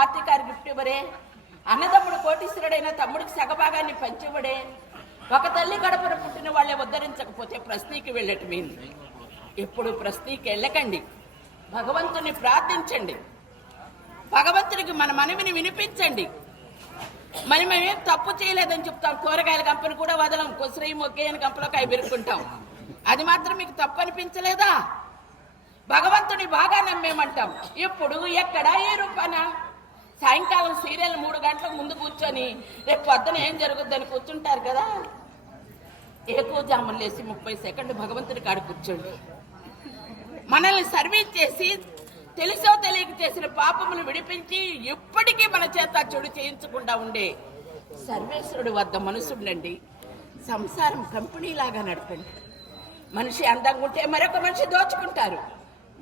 Maruti car gift ఇవ్వరే, అన్నదమ్ముడు కోటీశ్వరుడైన తమ్ముడికి సగభాగాన్ని పంచివ్వడే, ఒక తల్లి గడపన పుట్టిన వాళ్ళే ఉద్ధరించకపోతే ప్రశ్నకి వెళ్ళటమేంది? ఎప్పుడు ప్రశ్నకి వెళ్ళకండి, భగవంతుని ప్రార్థించండి, భగవంతునికి మన మనవిని వినిపించండి. మరి మేమేం తప్పు చేయలేదని చెప్తాం, కూరగాయల గంపను కూడా వదలం, కొసరయ్య మొగ్గయ్యని గంపలోకి అవి పెరుక్కుంటాం. అది మాత్రం మీకు తప్పు అనిపించలేదా? భగవంతుని బాగా నమ్మేమంటాం. ఇప్పుడు ఎక్కడ ఏ రూపాన సాయంకాలం సీరియల్ 3 గంటలకు ముందు కూర్చొని రేపు పొద్దున ఏం జరుగుద్దని కూర్చుంటారు కదా. ఏకోజాములు లేసి 30 సెకండ్లు భగవంతుడి కాడ కూర్చోండి. మనల్ని సర్వీస్ చేసి తెలుసో తెలియక చేసిన పాపములు విడిపించి ఎప్పటికీ మన చేత చెడు చేయించకుండా ఉండే సర్వేశ్వరుడు వద్ద మనసుండండి. సంసారం కంపెనీలాగా నడపండి. మనిషి అందంగా ఉంటే మరొక మనిషి దోచుకుంటారు,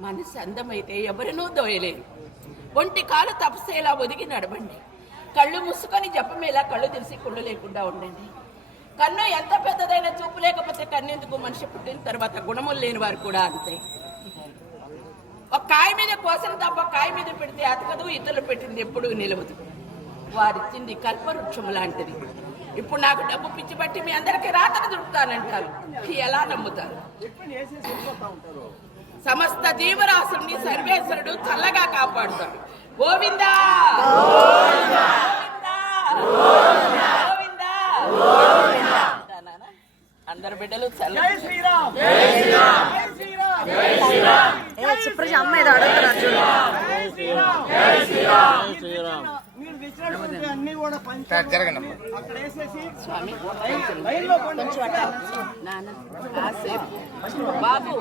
మనసు అందమైతే ఎవరినూ దోయలేరు. ఒంటి కాలు తపస్సేలా ఒదిగి నడవండి. కళ్ళు మూసుకొని జపమేలా కళ్ళు తెలిసి కుళ్ళు లేకుండా ఉండండి. కన్ను ఎంత పెద్దదైనా చూపు లేకపోతే కన్నెందుకు? మనిషి పుట్టిన తర్వాత గుణములు లేని వారు కూడా అంతే. ఒక కాయ మీద కోసిన తప్ప కాయ మీద పెడితే అతకదు, ఇతరులు పెట్టింది ఎప్పుడూ నిలవదు. వారిచ్చింది కల్పవృక్షం లాంటిది. ఇప్పుడు నాకు డబ్బు పిచ్చి బట్టి మీ అందరికీ రాతను దొరుకుతానంటారు, ఎలా నమ్ముతారు? సమస్త జీవరాశుల్ని సర్వేశ్వరుడు చల్లగా కాపాడుతాడు. గోవిందా అందరు బిడ్డలు బాబు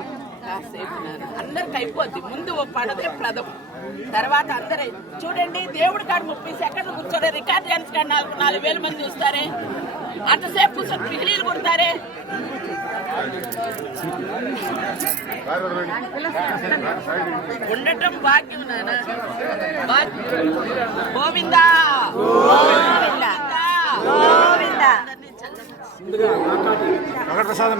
కాసేపు అందరికి అయిపోద్ది. ముందు ఓ పడదే ప్రథం, తర్వాత అందరే చూడండి. దేవుడి కాడ 30 సెకండ్లు కూర్చోడే, రికార్డ్ డాన్స్ కాడ 4,000 మంది చూస్తారే, అంతసేపు కూర్చొని పిగిలీలు కొడతారే. ఉండటం భాగ్యం నాన్న. గోవిందా ప్రసాద్